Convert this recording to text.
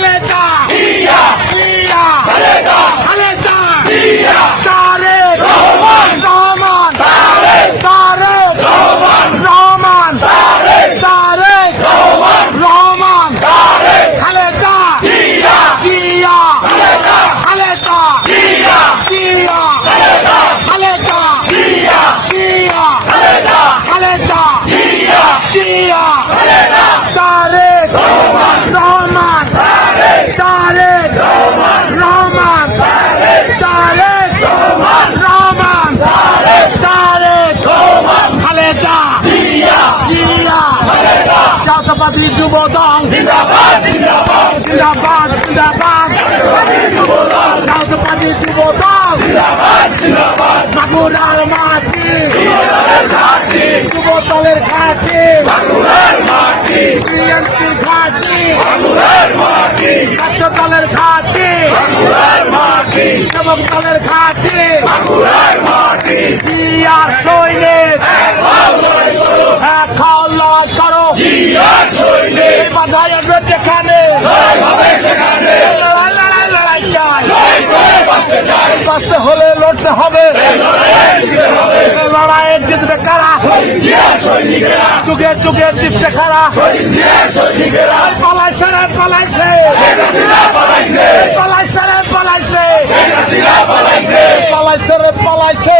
খালেদা জাতীয়বাদী যুব দল জিন্দাবাদ জিন্দাবাদ। জিন্দাবাদ জিন্দাবাদ। জাতীয়বাদী যুব দল জিন্দাবাদ জিন্দাবাদ। মাগুরার মাটি। যুব দলের ঘাটি। মাগুরার মাটি। বিএনপি ঘাটি। মাগুরার মাটি। জাতীয় দলের ঘাটি। মাগুরার মাটি। সেবক দলের ঘাটি। মাগুরার মাটি। জিয়ার সৈনিক। এক লড়াই করো। বাধায় আসবে যেখানে লড়াই লড়াই লড়াই চাই। বাঁচতে হলে লড়তে হবে। লড়াইয়ে জিতবে কারা? যুগে যুগে জিতছে কারা? পালাইছে রে, পালাইছে। পালাইছে রে, পালাইছে। পালাইছে রে, পালাইছে।